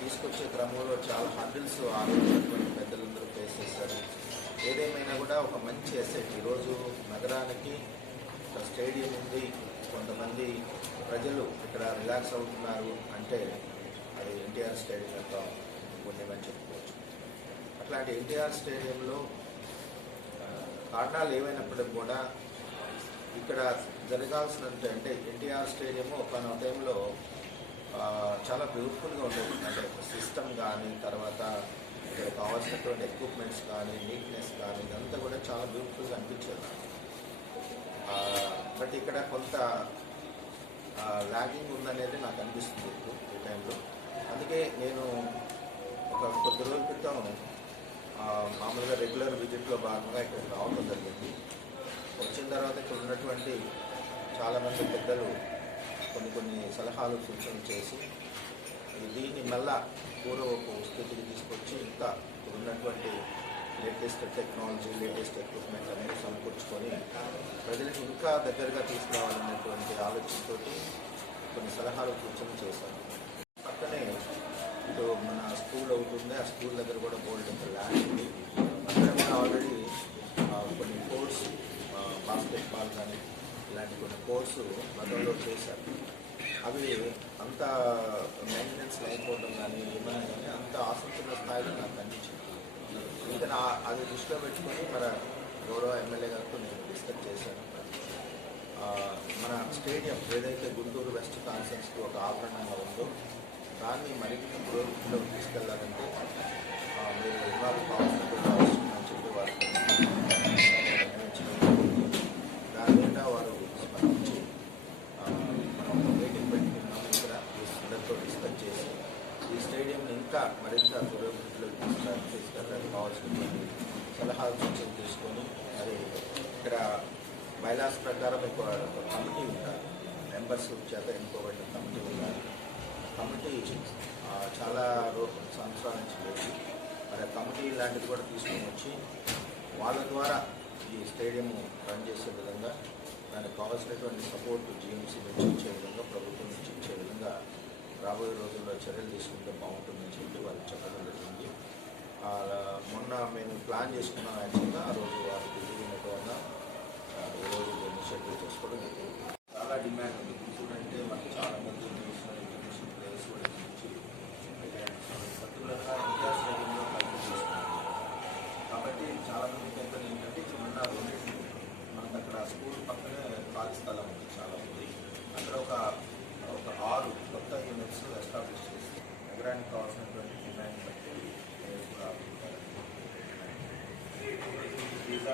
తీసుకొచ్చే క్రమంలో చాలా హర్డిల్స్ ఆలోచించినటువంటి పెద్దలందరూ ఫేస్ చేశారు. ఏదేమైనా కూడా ఒక మంచి ఎసెట్ ఈరోజు నగరానికి ఒక స్టేడియం ఉంది కొంతమంది ప్రజలు ఇక్కడ రిలాక్స్ అవుతున్నారు అంటే అది ఎన్టీఆర్ స్టేడియం యొక్క పుణ్యమని చెప్పుకోవచ్చు. అట్లాంటి ఎన్టీఆర్ స్టేడియంలో కారణాలు ఏమైనప్పటికీ కూడా ఇక్కడ జరగాల్సినంత అంటే ఎన్టీఆర్ స్టేడియం ఒక టైంలో చాలా బ్యూటిఫుల్గా ఉండేది. అంటే సిస్టమ్ కానీ తర్వాత ఇక్కడ కావాల్సినటువంటి ఎక్విప్మెంట్స్ కానీ నీట్నెస్ కానీ ఇదంతా కూడా చాలా బ్యూటిఫుల్గా అనిపించేది బట్ ఇక్కడ కొంత లాగింగ్ ఉందనేది నాకు అనిపిస్తుంది ఇప్పుడు ఈ టైంలో అందుకే నేను ఒక కొద్ది రోజుల క్రితం మామూలుగా రెగ్యులర్ విజిట్లో భాగంగా ఇక్కడ రావడం జరిగింది. వచ్చిన తర్వాత ఇక్కడ ఉన్నటువంటి చాలామంది పెద్దలు కొన్ని కొన్ని సలహాలు సూచనలు చేసి దీన్ని మళ్ళా పూర్వపు స్థితికి తీసుకొచ్చి ఇంకా ఉన్నటువంటి లేటెస్ట్ టెక్నాలజీ లేటెస్ట్ ఎక్విప్మెంట్ అనేది సమకూర్చుకొని ప్రజలకు ఇంకా దగ్గరగా తీసుకురావాలనేటువంటి ఆలోచనతో కొన్ని సలహాలు సూచనలు చేశాను. పక్కనే ఇటు మన స్కూల్ అవుతుంది ఆ స్కూల్ దగ్గర కూడా బోల్డ్ ల్యాండ్ ఉంది. అక్కడ కూడా ఆల్రెడీ కొన్ని కోర్స్ బాస్కెట్బాల్ కానీ ఇలాంటి కొన్ని కోర్సు గతంలో చేశారు. అవి అంత మెయింటెనెన్స్ లేకపోవడం కానీ ఏమైనా కానీ అంత ఆసక్తిన స్థాయిలో నాకు అనిపించింది ఇంకా నా అది దృష్టిలో పెట్టుకొని మన గౌరవ ఎమ్మెల్యే గారితో నేను డిస్కస్ చేశాను. మన స్టేడియం ఏదైతే గుంటూరు వెస్ట్ కాన్సెన్స్కి ఒక ఆభరణంగా ఉందో దాన్ని మరిన్ని పురోగతిలోకి తీసుకెళ్ళాలంటే మీరు ఇవాళ కావాల్సినటువంటి అవసరం అని చెప్పి వారికి నిర్ణయించడం దాని మీద వారు స్పందించి ఆ, మనం మీటింగ్ పెట్టుకున్నాము ఇక్కడ అందరితో డిస్కస్ చేసి ఈ స్టేడియంని ఇంకా మరింత పురోగతిలోకి తీసుకెళ్ళ తీసుకెళ్ళడానికి కావాల్సినటువంటి సలహాలు సూచనలు తీసుకొని మరి ఇక్కడ బైలాస్ ప్రకారం ఒక కమిటీ ఉండాలి. మెంబర్స్ చేత ఎన్నుకోబడిన కమిటీ ఉండాలి. కమిటీ చాలా సంవత్సరాల నుంచి లేదు. మరి కమిటీ లాంటిది కూడా తీసుకొని వచ్చి వాళ్ళ ద్వారా ఈ స్టేడియం రన్ చేసే విధంగా దానికి కావాల్సినటువంటి సపోర్ట్ జిఎంసీ నుంచి ఇచ్చే విధంగా ప్రభుత్వం నుంచి ఇచ్చే విధంగా రాబోయే రోజుల్లో చర్యలు తీసుకుంటే బాగుంటుందని చెప్పి వాళ్ళు చెప్పడం జరిగింది. మొన్న మేము ప్లాన్ చేసుకున్నాం యాక్చువల్గా ఆ రోజు వాళ్ళకి దిగినట్టు వల్ల ఆ, ఈ రోజు దీన్ని షెడ్యూల్ చేసుకోవడం జరిగింది చాలా డిమాండ్ ఉంది చూడంటే మనకి చాలా మంది నేషనల్ ఇంటర్నేషనల్ ప్లేయర్స్ కూడా ఇక్కడ నుంచి పర్టికులర్గా ఇండియా స్టేడియంలో కంప్లీట్ చేస్తున్నారు కాబట్టి చాలా మంది పెద్దలు ఏంటంటే ఇక్కడ ఉన్న రెండింటిని మనకు అక్కడ స్కూల్ పక్కనే ఖాళీ స్థలం ఉంది చాలా ఉంది అక్కడ ఒక ఒక ఆరు కొత్త యూనిట్స్ ఎస్టాబ్లిష్ చేసి నగరానికి కావాల్సినటువంటి డిమాండ్ బట్టి players కూడా ఆదుకుంటారు. These are the, uh,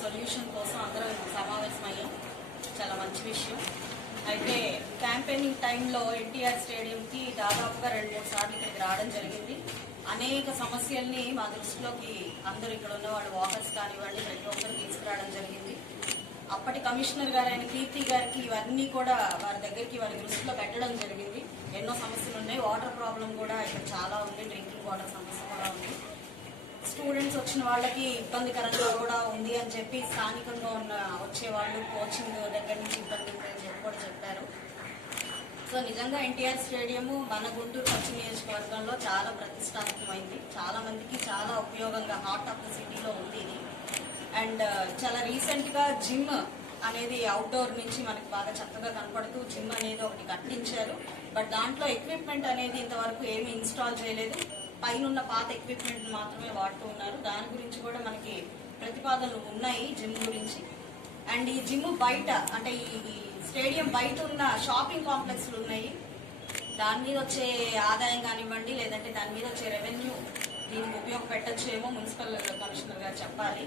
solution కోసం అందరం సమావేశమయ్యాం. చాలా మంచి విషయం. అయితే క్యాంపెయినింగ్ టైంలో ఎన్టీఆర్ స్టేడియంకి దాదాపుగా రెండు మూడు సార్లు ఇక్కడికి రావడం జరిగింది. అనేక సమస్యల్ని మా దృష్టిలోకి అందరూ ఇక్కడ ఉన్న వాళ్ళు వాకర్స్ కానివ్వండి ప్రతి ఒక్కరు తీసుకురావడం జరిగింది. అప్పటి కమిషనర్ గారు కీర్తి గారికి ఇవన్నీ కూడా వారి దగ్గరికి వారి దృష్టిలో పెట్టడం జరిగింది. ఎన్నో సమస్యలు ఉన్నాయి. వాటర్ ప్రాబ్లం కూడా ఇక్కడ చాలా ఉంది. డ్రింకింగ్ వాటర్ సమస్య స్టూడెంట్స్ వచ్చిన వాళ్ళకి ఇబ్బందికరంగా కూడా ఉంది అని చెప్పి స్థానికంగా ఉన్న వచ్చే వాళ్ళు కోచింగ్ దగ్గర నుంచి ఇబ్బంది ఉందని చెప్పి కూడా చెప్పారు. సో నిజంగా ఎన్టీఆర్ స్టేడియం మన గుంటూరు పశ్చిమ నియోజకవర్గంలో చాలా ప్రతిష్టాత్మకమైంది. చాలా మందికి చాలా ఉపయోగంగా హార్ట్ ఆఫ్ ద సిటీలో ఉంది ఇది. అండ్ చాలా రీసెంట్గా జిమ్ అనేది అవుట్డోర్ నుంచి మనకు బాగా చక్కగా కనపడుతూ జిమ్ అనేది ఒకటి కట్టించారు. బట్ దాంట్లో ఎక్విప్మెంట్ అనేది ఇంతవరకు ఏమి ఇన్స్టాల్ చేయలేదు. పైన ఉన్న పాత ఎక్విప్మెంట్ మాత్రమే వాడుతూ ఉన్నారు. దాని గురించి కూడా మనకి ప్రతిపాదనలు ఉన్నాయి జిమ్ గురించి. అండ్ ఈ జిమ్ బయట అంటే ఈ స్టేడియం బయట ఉన్న షాపింగ్ కాంప్లెక్స్లు ఉన్నాయి. దాని మీద వచ్చే ఆదాయం కానివ్వండి లేదంటే దాని మీద వచ్చే రెవెన్యూ దీనికి ఉపయోగపెట్టచ్చు ఏమో మున్సిపల్ కమిషనర్ గారు చెప్పాలి.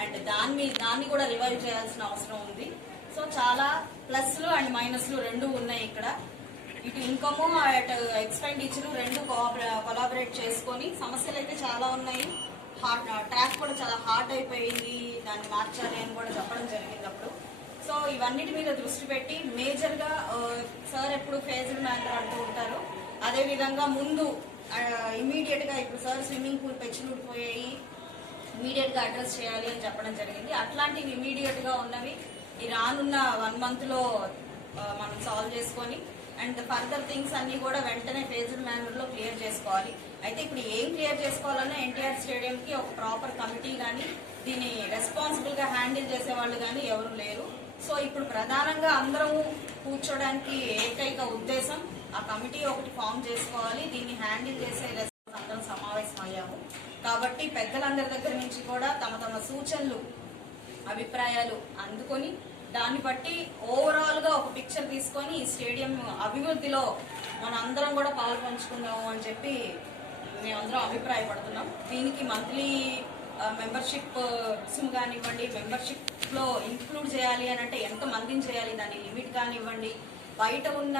అండ్ దాని మీద దాన్ని కూడా రివైవ్ చేయాల్సిన అవసరం ఉంది. సో చాలా ప్లస్లు అండ్ మైనస్లు రెండు ఉన్నాయి ఇక్కడ. ఇటు ఇన్కమ్ అటు ఎక్స్పెండిచర్ రెండు కొలాబరేట్ చేసుకొని సమస్యలు అయితే చాలా ఉన్నాయి. హార్ట్ ట్రాక్ కూడా చాలా హార్ట్ అయిపోయింది. దాన్ని మార్చాలి అని కూడా చెప్పడం జరిగింది అప్పుడు. సో ఇవన్నిటి మీద దృష్టి పెట్టి మేజర్గా సార్ ఎప్పుడు ఫేజ్డ్ మ్యాటర్ అంటూ ఉంటారు. అదే విధంగా ముందు ఇమీడియట్గా ఇప్పుడు సార్ స్విమ్మింగ్ పూల్ పెచ్చులు పోయాయి. ఇమీడియట్గా అడ్రస్ చేయాలి అని చెప్పడం జరిగింది. అట్లాంటివి ఇమీడియట్గా ఉన్నవి ఈ రానున్న వన్ మంత్లో మనం సాల్వ్ చేసుకొని అండ్ ఫర్దర్ థింగ్స్ అన్ని కూడా వెంటనే ఫేజ్డ్ మేనర్లో క్లియర్ చేసుకోవాలి. అయితే ఇప్పుడు ఏం క్లియర్ చేసుకోవాలన్నా ఎన్టీఆర్ స్టేడియం కి ఒక ప్రాపర్ కమిటీ కానీ దీన్ని రెస్పాన్సిబుల్గా హ్యాండిల్ చేసే వాళ్ళు కానీ ఎవరు లేరు. సో ఇప్పుడు ప్రధానంగా అందరం కూర్చోడానికి ఏకైక ఉద్దేశం ఆ కమిటీ ఒకటి ఫామ్ చేసుకోవాలి. దీన్ని హ్యాండిల్ చేసే రెస్పాన్స్ అందరం సమావేశం అయ్యాము కాబట్టి పెద్దలందరి దగ్గర నుంచి కూడా తమ తమ సూచనలు అభిప్రాయాలు అందుకొని దాన్ని బట్టి ఓవరాల్గా ఒక పిక్చర్ తీసుకొని ఈ స్టేడియం అభివృద్ధిలో మన అందరం కూడా పాల్పంచుకుందాము అని చెప్పి మేమందరం అభిప్రాయపడుతున్నాం. దీనికి మంత్లీ మెంబర్షిప్ రుసుము కానివ్వండి మెంబర్షిప్లో ఇంక్లూడ్ చేయాలి అని అంటే ఎంత మందిని చేయాలి దాని లిమిట్ కానివ్వండి బయట ఉన్న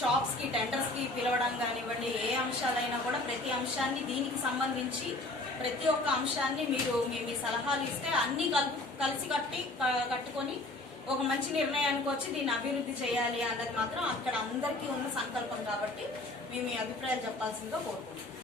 షాప్స్కి టెండర్స్కి పిలవడం కానివ్వండి ఏ అంశాలైనా కూడా ప్రతి అంశాన్ని దీనికి సంబంధించి ప్రతి ఒక్క అంశాన్ని మీరు మీ మీ సలహాలు ఇస్తే అన్ని కలుపు కలిసి కట్టి క- కట్టుకొని ఒక మంచి నిర్ణయానికి వచ్చి దీన్ని అభివృద్ధి చేయాలి అన్నది మాత్రం అక్కడ అందరికీ ఉన్న సంకల్పం కాబట్టి మేము మీ అభిప్రాయాలు చెప్పాల్సిందిగా కోరుకుంటున్నాం.